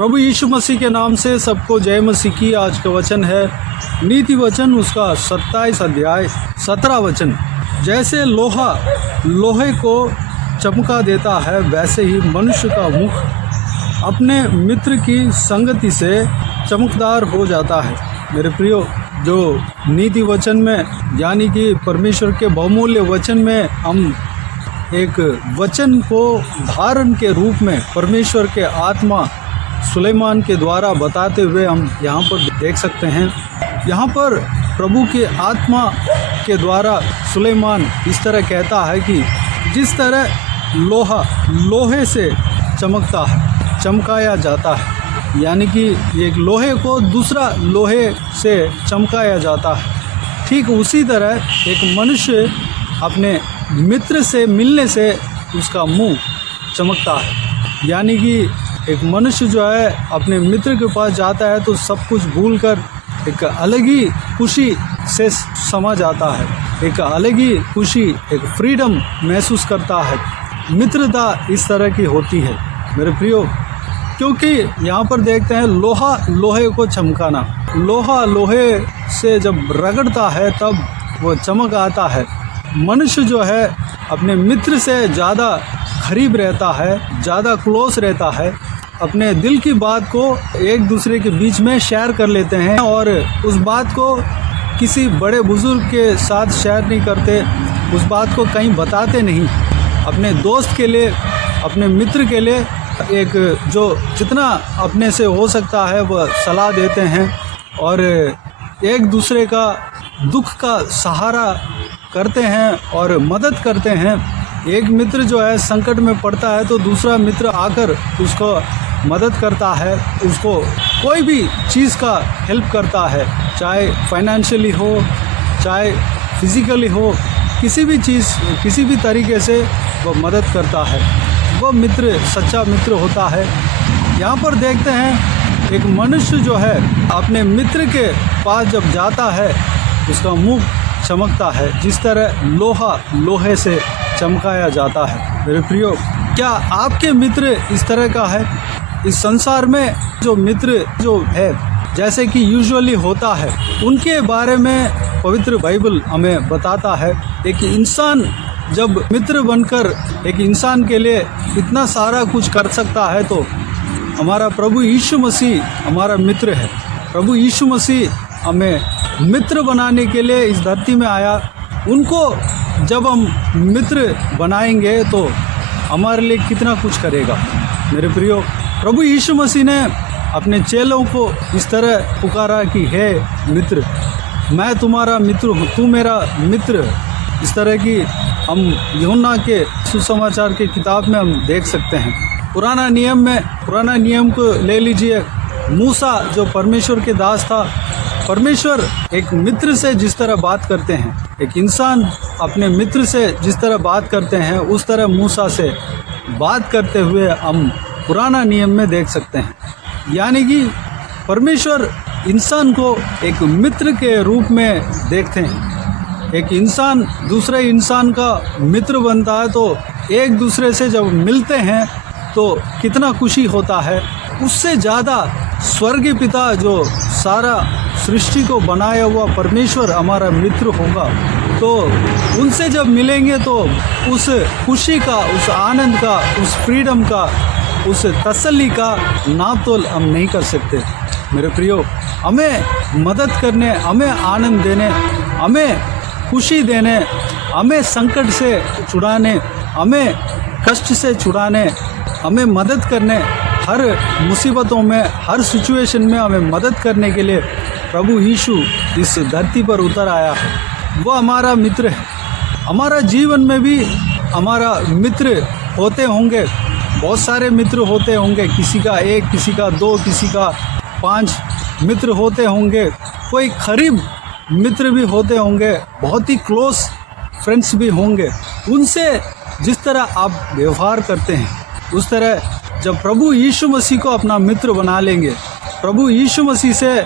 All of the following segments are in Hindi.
प्रभु यीशु मसीह के नाम से सबको जय मसीह की। आज का वचन है नीति वचन, उसका 27 अध्याय 17 वचन। जैसे लोहा लोहे को चमका देता है, वैसे ही मनुष्य का मुख अपने मित्र की संगति से चमकदार हो जाता है। मेरे प्रियो, जो नीति वचन में यानी कि परमेश्वर के बहुमूल्य वचन में हम एक वचन को धारण के रूप में परमेश्वर के आत्मा सुलेमान के द्वारा बताते हुए हम यहाँ पर देख सकते हैं। यहाँ पर प्रभु के आत्मा के द्वारा सुलेमान इस तरह कहता है कि जिस तरह लोहा लोहे से चमकता है, चमकाया जाता है, यानी कि एक लोहे को दूसरा लोहे से चमकाया जाता है, ठीक उसी तरह एक मनुष्य अपने मित्र से मिलने से उसका मुंह चमकता है। यानी कि एक मनुष्य जो है अपने मित्र के पास जाता है तो सब कुछ भूलकर एक अलग ही खुशी से समा जाता है, एक अलग ही खुशी, एक फ्रीडम महसूस करता है। मित्रता इस तरह की होती है मेरे प्रियो, क्योंकि यहाँ पर देखते हैं लोहा लोहे को चमकाना। लोहा लोहे से जब रगड़ता है तब वो चमक आता है। मनुष्य जो है अपने मित्र से ज़्यादा करीब रहता है, ज़्यादा क्लोज रहता है, अपने दिल की बात को एक दूसरे के बीच में शेयर कर लेते हैं और उस बात को किसी बड़े बुजुर्ग के साथ शेयर नहीं करते, उस बात को कहीं बताते नहीं। अपने दोस्त के लिए, अपने मित्र के लिए एक जो जितना अपने से हो सकता है वह सलाह देते हैं और एक दूसरे का दुख का सहारा करते हैं और मदद करते हैं। एक मित्र जो है संकट में पड़ता है तो दूसरा मित्र आकर उसको मदद करता है, उसको कोई भी चीज़ का हेल्प करता है, चाहे फाइनेंशियली हो, चाहे फिज़िकली हो, किसी भी चीज़, किसी भी तरीके से वो मदद करता है। वो मित्र सच्चा मित्र होता है। यहाँ पर देखते हैं एक मनुष्य जो है अपने मित्र के पास जब जाता है उसका मुंह चमकता है, जिस तरह लोहा लोहे से चमकाया जाता है। मेरे प्रियो, क्या आपके मित्र इस तरह का है? इस संसार में जो मित्र जो है, जैसे कि यूजुअली होता है, उनके बारे में पवित्र बाइबल हमें बताता है। एक इंसान जब मित्र बनकर एक इंसान के लिए इतना सारा कुछ कर सकता है तो हमारा प्रभु यीशु मसीह हमारा मित्र है। प्रभु यीशु मसीह हमें मित्र बनाने के लिए इस धरती में आया। उनको जब हम मित्र बनाएंगे तो हमारे लिए कितना कुछ करेगा। मेरे प्रियो, प्रभु यीशु मसीह ने अपने चेलों को इस तरह पुकारा कि हे मित्र, मैं तुम्हारा मित्र हूँ, तू मेरा मित्र। इस तरह की हम यूहन्ना के सुसमाचार की किताब में हम देख सकते हैं। पुराना नियम को ले लीजिए। मूसा जो परमेश्वर के दास था, परमेश्वर एक मित्र से जिस तरह बात करते हैं, एक इंसान अपने मित्र से जिस तरह बात करते हैं, उस तरह मूसा से बात करते हुए हम पुराना नियम में देख सकते हैं। यानी कि परमेश्वर इंसान को एक मित्र के रूप में देखते हैं। एक इंसान दूसरे इंसान का मित्र बनता है तो एक दूसरे से जब मिलते हैं तो कितना खुशी होता है। उससे ज़्यादा स्वर्गीय पिता जो सारा सृष्टि को बनाया हुआ परमेश्वर हमारा मित्र होगा, तो उनसे जब मिलेंगे तो उस खुशी का, उस आनंद का, उस फ्रीडम का, उस तसल्ली का नापतोल हम नहीं कर सकते। मेरे प्रियो, हमें मदद करने, हमें आनंद देने, हमें खुशी देने, हमें संकट से छुड़ाने, हमें कष्ट से छुड़ाने, हमें मदद करने, हर मुसीबतों में, हर सिचुएशन में हमें मदद करने के लिए प्रभु यीशु इस धरती पर उतर आया है। वो हमारा मित्र है। हमारा जीवन में भी हमारा मित्र होते होंगे, बहुत सारे मित्र होते होंगे। किसी का 1, किसी का 2, किसी का 5 मित्र होते होंगे। कोई करीब मित्र भी होते होंगे, बहुत ही क्लोज फ्रेंड्स भी होंगे। उनसे जिस तरह आप व्यवहार करते हैं, उस तरह जब प्रभु यीशु मसीह को अपना मित्र बना लेंगे, प्रभु यीशु मसीह से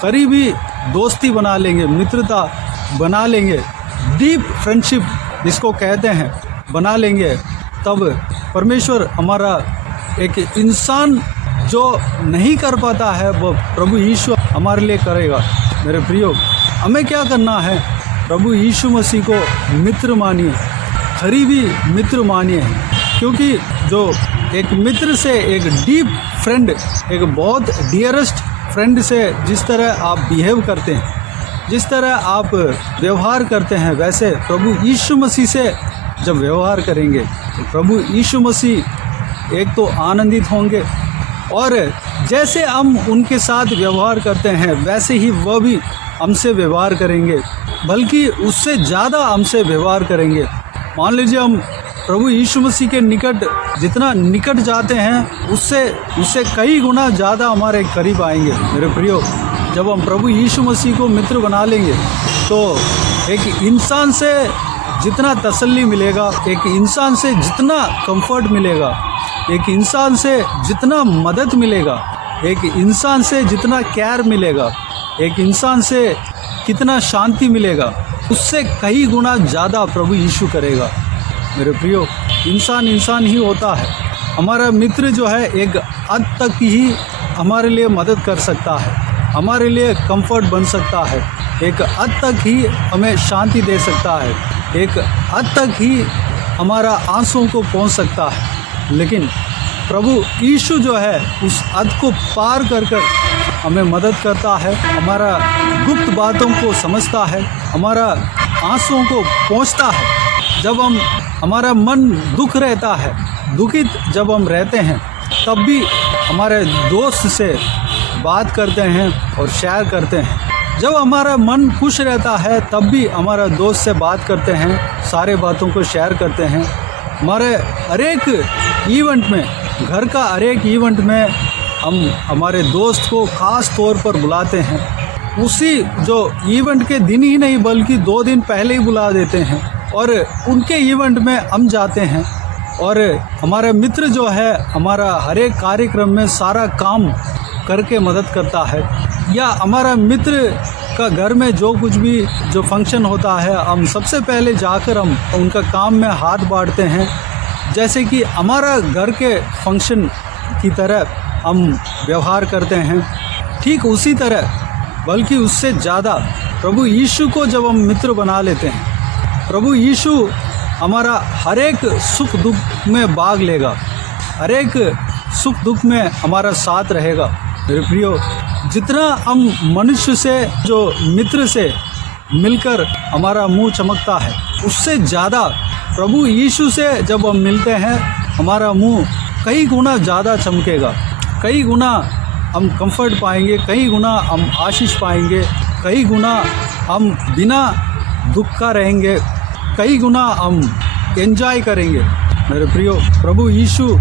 करीबी दोस्ती बना लेंगे, मित्रता बना लेंगे, डीप फ्रेंडशिप जिसको कहते हैं, बना लेंगे, तब परमेश्वर हमारा एक इंसान जो नहीं कर पाता है वो प्रभु यीशु हमारे लिए करेगा। मेरे प्रियो, हमें क्या करना है? प्रभु यीशु मसीह को मित्र मानिए, करीबी मित्र मानिए, क्योंकि जो एक मित्र से, एक डीप फ्रेंड, एक बहुत डियरेस्ट फ्रेंड से जिस तरह आप बिहेव करते हैं, जिस तरह आप व्यवहार करते हैं, वैसे प्रभु यीशु मसीह से जब व्यवहार करेंगे तो प्रभु यीशु मसीह एक तो आनंदित होंगे, और जैसे हम उनके साथ व्यवहार करते हैं वैसे ही वह भी हमसे व्यवहार करेंगे, बल्कि उससे ज़्यादा हमसे व्यवहार करेंगे। मान लीजिए हम प्रभु यीशु मसीह के निकट जितना निकट जाते हैं उससे कई गुना ज़्यादा हमारे करीब आएंगे। मेरे प्रियो, जब हम प्रभु यीशु मसीह को मित्र बना लेंगे तो एक इंसान से जितना तसल्ली मिलेगा, एक इंसान से जितना कंफर्ट मिलेगा, एक इंसान से जितना मदद मिलेगा, एक इंसान से जितना केयर मिलेगा, एक इंसान से कितना शांति मिलेगा, उससे कई गुना ज़्यादा प्रभु यीशु करेगा। मेरे प्रियो, इंसान ही होता है। हमारा मित्र जो है एक हद तक ही हमारे लिए मदद कर सकता है, हमारे लिए कंफर्ट बन सकता है, एक हद तक ही हमें शांति दे सकता है, एक हद तक ही हमारा आंसुओं को पहुंच सकता है। लेकिन प्रभु यीशु जो है उस हद को पार कर हमें मदद करता है, हमारा गुप्त बातों को समझता है, हमारा आंसुओं को पहुंचता है। जब हमारा मन दुख रहता है, दुखित जब हम रहते हैं, तब भी हमारे दोस्त से बात करते हैं और शेयर करते हैं। जब हमारा मन खुश रहता है तब भी हमारा दोस्त से बात करते हैं, सारे बातों को शेयर करते हैं। हमारे हर एक इवेंट में, घर का हर एक इवेंट में हम हमारे दोस्त को ख़ास तौर पर बुलाते हैं। उसी जो इवेंट के दिन ही नहीं बल्कि 2 दिन पहले ही बुला देते हैं और उनके इवेंट में हम जाते हैं। और हमारा मित्र जो है हमारा हर एक कार्यक्रम में सारा काम करके मदद करता है। या हमारा मित्र का घर में जो कुछ भी जो फंक्शन होता है, हम सबसे पहले जाकर हम उनका काम में हाथ बांटते हैं, जैसे कि हमारा घर के फंक्शन की तरह हम व्यवहार करते हैं। ठीक उसी तरह बल्कि उससे ज़्यादा प्रभु यीशु को जब हम मित्र बना लेते हैं, प्रभु यीशु हमारा हर एक सुख दुख में भाग लेगा, हर एक सुख दुख में हमारा साथ रहेगा। मेरे प्रियो, जितना हम मनुष्य से, जो मित्र से मिलकर हमारा मुंह चमकता है, उससे ज़्यादा प्रभु यीशु से जब हम मिलते हैं हमारा मुंह कई गुना ज़्यादा चमकेगा, कई गुना हम कंफर्ट पाएंगे, कई गुना हम आशीष पाएंगे, कई गुना हम बिना दुख का रहेंगे, कई गुना हम एंजॉय करेंगे। मेरे प्रियो, प्रभु यीशु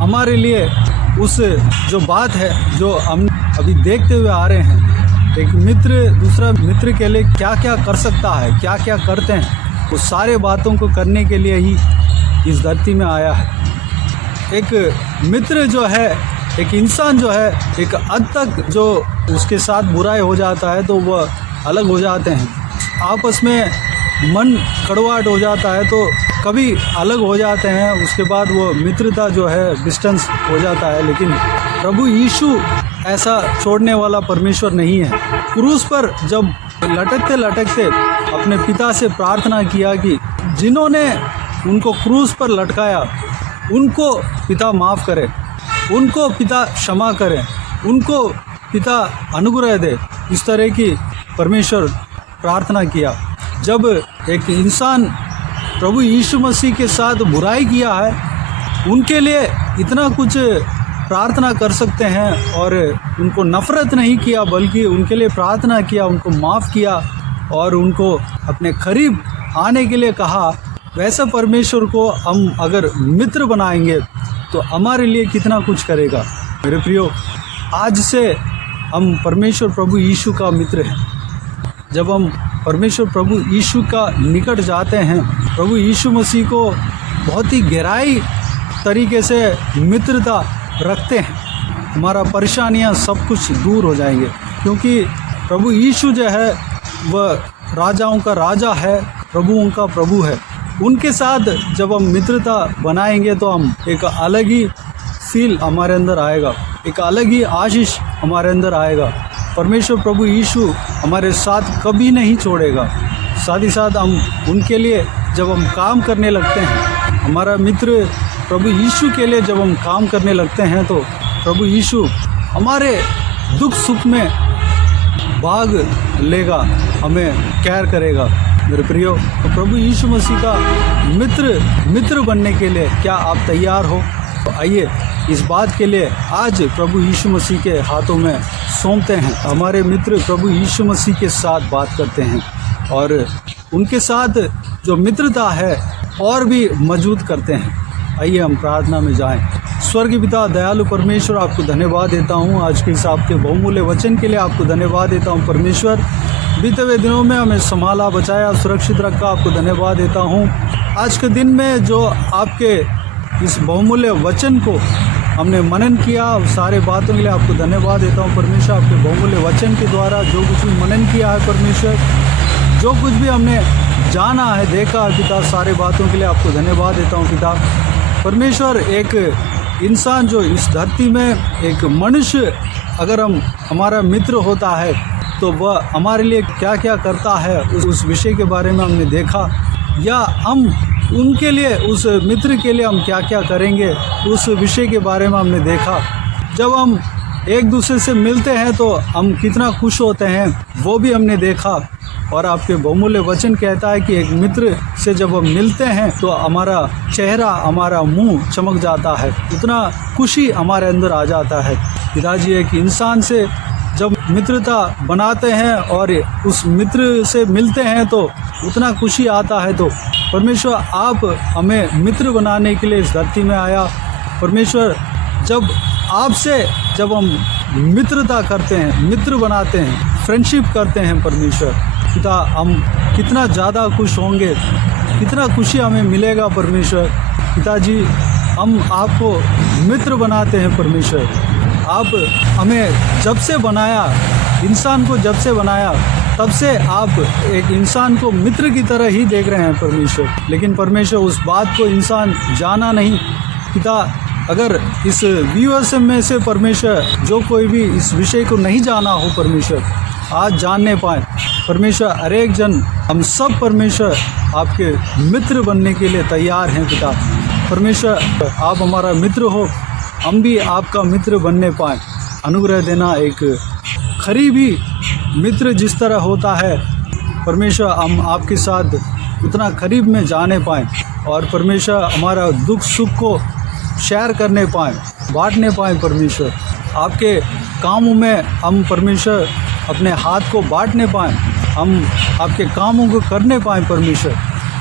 हमारे लिए उस जो बात है जो हम अभी देखते हुए आ रहे हैं, एक मित्र दूसरा मित्र के लिए क्या क्या कर सकता है, क्या क्या करते हैं, उस सारे बातों को करने के लिए ही इस धरती में आया है। एक मित्र जो है, एक इंसान जो है, एक हद तक जो उसके साथ बुराई हो जाता है तो वह अलग हो जाते हैं, आपस में मन कड़वाहट हो जाता है तो कभी अलग हो जाते हैं, उसके बाद वो मित्रता जो है डिस्टेंस हो जाता है। लेकिन प्रभु यीशु ऐसा छोड़ने वाला परमेश्वर नहीं है। क्रूस पर जब लटकते लटकते अपने पिता से प्रार्थना किया कि जिन्होंने उनको क्रूस पर लटकाया उनको पिता माफ़ करे, उनको पिता क्षमा करे, उनको पिता अनुग्रह दे, इस तरह की परमेश्वर प्रार्थना किया। जब एक इंसान प्रभु यीशु मसीह के साथ बुराई किया है, उनके लिए इतना कुछ प्रार्थना कर सकते हैं और उनको नफ़रत नहीं किया बल्कि उनके लिए प्रार्थना किया, उनको माफ़ किया और उनको अपने करीब आने के लिए कहा। वैसा परमेश्वर को हम अगर मित्र बनाएंगे तो हमारे लिए कितना कुछ करेगा। मेरे प्रियो, आज से हम परमेश्वर प्रभु यीशु का मित्र हैं। जब हम परमेश्वर प्रभु यीशु का निकट जाते हैं, प्रभु यीशु मसीह को बहुत ही गहराई तरीके से मित्रता रखते हैं, हमारा परेशानियां सब कुछ दूर हो जाएंगे, क्योंकि प्रभु यीशु जो है वह राजाओं का राजा है, प्रभुओं का प्रभु है। उनके साथ जब हम मित्रता बनाएंगे तो हम एक अलग ही फील हमारे अंदर आएगा, एक अलग ही आशीष हमारे अंदर आएगा। परमेश्वर प्रभु यीशु हमारे साथ कभी नहीं छोड़ेगा। साथ ही साथ हम उनके लिए जब हम काम करने लगते हैं, हमारा मित्र प्रभु यीशु के लिए जब हम काम करने लगते हैं, तो प्रभु यीशु हमारे दुख सुख में भाग लेगा, हमें केयर करेगा। मेरे प्रियो, तो प्रभु यीशु मसीह का मित्र बनने के लिए क्या आप तैयार हो? तो आइए इस बात के लिए आज प्रभु यीशु मसीह के हाथों में सौंपते हैं। हमारे मित्र प्रभु यीशु मसीह के साथ बात करते हैं और उनके साथ जो मित्रता है और भी मजबूत करते हैं। आइए हम प्रार्थना में जाएं। स्वर्गीय पिता, दयालु परमेश्वर, आपको धन्यवाद देता हूं आज के इस आपके बहुमूल्य वचन के लिए। आपको धन्यवाद देता हूं परमेश्वर, बीते हुए दिनों में हमें संभाला, बचाया, सुरक्षित रखा। आपको धन्यवाद देता हूं आज के दिन में जो आपके इस बहुमूल्य वचन को हमने मनन किया, सारे बातों के लिए आपको धन्यवाद देता हूं परमेश्वर। आपके बहुमूल्य वचन के द्वारा जो कुछ भी मनन किया है परमेश्वर, जो कुछ भी हमने जाना है, देखा है पिता, सारे बातों के लिए आपको धन्यवाद देता हूं पिता। परमेश्वर, एक इंसान जो इस धरती में एक मनुष्य अगर हमारा मित्र होता है तो वह हमारे लिए क्या क्या करता है, उस विषय के बारे में हमने देखा, या हम उनके लिए, उस मित्र के लिए हम क्या क्या करेंगे, उस विषय के बारे में हमने देखा। जब हम एक दूसरे से मिलते हैं तो हम कितना खुश होते हैं, वो भी हमने देखा। और आपके बहुमूल्य वचन कहता है कि एक मित्र से जब हम मिलते हैं तो हमारा चेहरा, हमारा मुंह चमक जाता है, उतना खुशी हमारे अंदर आ जाता है। पिताजी, एक इंसान से जब मित्रता बनाते हैं और उस मित्र से मिलते हैं तो उतना खुशी आता है। तो परमेश्वर, आप हमें मित्र बनाने के लिए इस धरती में आया। परमेश्वर, जब हम मित्रता करते हैं, मित्र बनाते हैं, फ्रेंडशिप करते हैं परमेश्वर पिता, हम कितना ज़्यादा खुश होंगे, कितना खुशी हमें मिलेगा परमेश्वर। पिताजी, हम आपको मित्र बनाते हैं परमेश्वर। आप हमें जब से बनाया, इंसान को जब से बनाया, तब से आप एक इंसान को मित्र की तरह ही देख रहे हैं परमेश्वर। लेकिन परमेश्वर, उस बात को इंसान जाना नहीं पिता। अगर इस व्यूअर्स में से परमेश्वर जो कोई भी इस विषय को नहीं जाना हो परमेश्वर, आज जानने पाए परमेश्वर। हर एक जन, हम सब परमेश्वर आपके मित्र बनने के लिए तैयार हैं पिता। परमेश्वर, आप हमारा मित्र हो, हम भी आपका मित्र बनने पाएँ। अनुग्रह देना, एक करीबी मित्र जिस तरह होता है परमेश्वर, हम आपके साथ उतना करीब में जाने पाएँ और परमेश्वर हमारा दुख सुख को शेयर करने पाएँ, बांटने पाएँ परमेश्वर। आपके कामों में हम परमेश्वर अपने हाथ को बांटने पाएँ, हम आपके कामों को करने पाएँ परमेश्वर।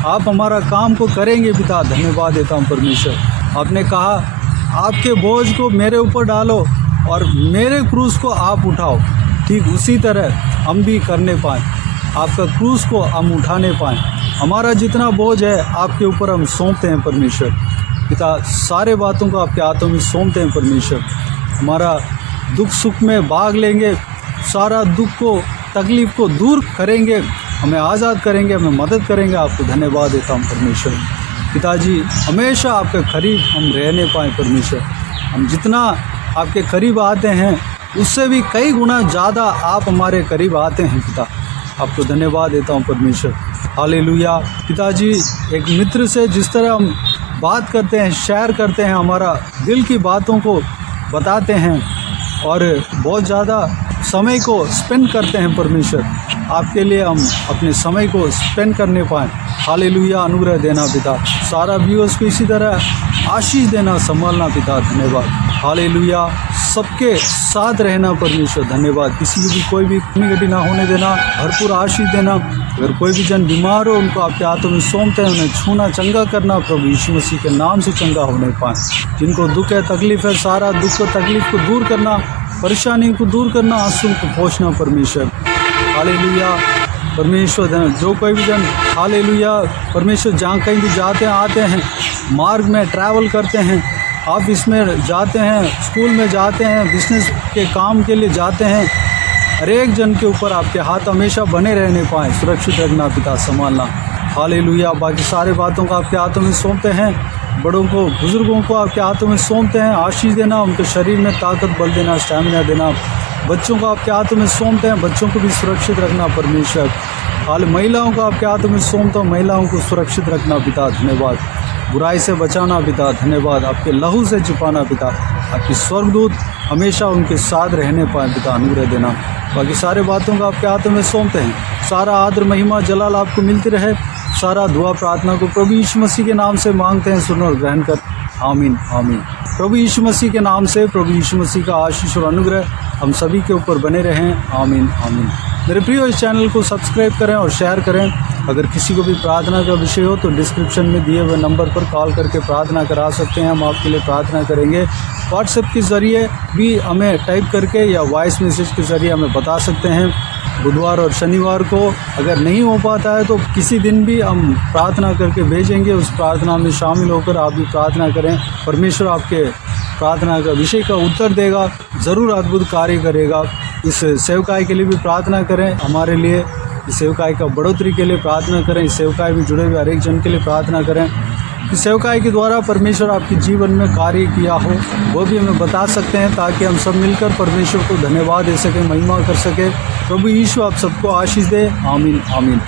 आप हमारा काम को करेंगे पिता, धन्यवाद देता हूँ परमेश्वर। आपने कहा, आपके बोझ को मेरे ऊपर डालो और मेरे क्रूस को आप उठाओ। ठीक उसी तरह हम भी करने पाएँ, आपका क्रूस को हम उठाने पाएँ। हमारा जितना बोझ है आपके ऊपर हम सौंपते हैं परमेश्वर पिता। सारे बातों को आपके हाथों में सौंपते हैं परमेश्वर। हमारा दुख सुख में भाग लेंगे, सारा दुख को, तकलीफ़ को दूर करेंगे, हमें आज़ाद करेंगे, हमें मदद करेंगे। आपको धन्यवाद देता हूँ परमेश्वर। पिताजी, हमेशा आपके करीब हम रहने पाएँ परमेश्वर। हम जितना आपके करीब आते हैं उससे भी कई गुना ज़्यादा आप हमारे करीब आते हैं पिता। आपको धन्यवाद देता हूँ परमेश्वर। हालेलुया। पिताजी, एक मित्र से जिस तरह हम बात करते हैं, शेयर करते हैं, हमारा दिल की बातों को बताते हैं और बहुत ज़्यादा समय को स्पेंड करते हैं परमेश्वर, आपके लिए हम अपने समय को स्पेंड करने पाएँ। हालेलुया। अनुग्रह देना पिता, सारा व्यूअर्स को इसी तरह आशीष देना, संभालना पिता, धन्यवाद। हालेलुया। सबके साथ रहना परमेश्वर, धन्यवाद। किसी की भी कोई भी कमी ना होने देना, भरपूर आशीष देना। अगर कोई भी जन बीमार हो, उनको आपके हाथों में सौंपते हैं, उन्हें छूना, चंगा करना प्रभु यीशु मसीह के नाम से चंगा होने पाएँ। जिनको दुख है, तकलीफ़ है, सारा दुख को, तकलीफ़ को दूर करना, परेशानी को दूर करना, आंसू को पोंछना परमेश्वर। हालेलुया। परमेश्वर, जो कोई भी जन, हालेलुया परमेश्वर, जहाँ कहीं भी जाते हैं, आते हैं, मार्ग में ट्रैवल करते हैं, ऑफिस में जाते हैं, स्कूल में जाते हैं, बिजनेस के काम के लिए जाते हैं, हर एक जन के ऊपर आपके हाथ हमेशा बने रहने पाएँ, सुरक्षित रखना पिता, संभालना। हालेलुया। बाकी सारे बातों को आपके हाथों में सौंपते हैं। बड़ों को, बुज़ुर्गों को आपके हाथों में सौंपते हैं। आशीष देना, उनके शरीर में ताकत, बल देना, स्टैमिना देना। बच्चों को आपके हाथों में सौंपते हैं, बच्चों को भी सुरक्षित रखना परमेश्वर। हाल महिलाओं को आपके हाथों में सौंपता हूँ, महिलाओं को सुरक्षित रखना पिता, धन्यवाद। बुराई से बचाना पिता, धन्यवाद। आपके लहू से छुपाना पिता, आपकी स्वर्गदूत हमेशा उनके साथ रहने पाए पिता, अनुग्रह देना। बाकी सारे बातों को आपके हाथों में सौंपते हैं। सारा आदर, महिमा, जलाल आपको मिलती रहे। सारा दुआ प्रार्थना को प्रभु यीशु मसीह के नाम से मांगते हैं, सुनो और ग्रहण कर। आमीन आमीन। प्रभु यीशु मसीह के नाम से प्रभु यीशु मसीह का आशीष और अनुग्रह हम सभी के ऊपर बने रहें। आमीन आमीन। मेरे प्रियो, इस चैनल को सब्सक्राइब करें और शेयर करें। अगर किसी को भी प्रार्थना का विषय हो तो डिस्क्रिप्शन में दिए हुए नंबर पर कॉल करके प्रार्थना करा सकते हैं। हम आपके लिए प्रार्थना करेंगे। व्हाट्सएप के ज़रिए भी हमें टाइप करके या वॉइस मैसेज के ज़रिए हमें बता सकते हैं। बुधवार और शनिवार को अगर नहीं हो पाता है तो किसी दिन भी हम प्रार्थना करके भेजेंगे। उस प्रार्थना में शामिल होकर आप भी प्रार्थना करें। परमेश्वर आपके प्रार्थना का विषय का उत्तर देगा, ज़रूर अद्भुत कार्य करेगा। इस सेवकाई के लिए भी प्रार्थना करें, हमारे लिए इस सेवकाई का बढ़ोतरी के लिए प्रार्थना करें। इस सेवकाई में जुड़े हुए हर एक जन के लिए प्रार्थना करें। इस सेवकाई के द्वारा परमेश्वर आपके जीवन में कार्य किया हो वो भी हमें बता सकते हैं, ताकि हम सब मिलकर परमेश्वर को धन्यवाद दे सकें, महिमा कर सकें। प्रभु यीशु आप सबको आशीष दे। आमीन आमीन।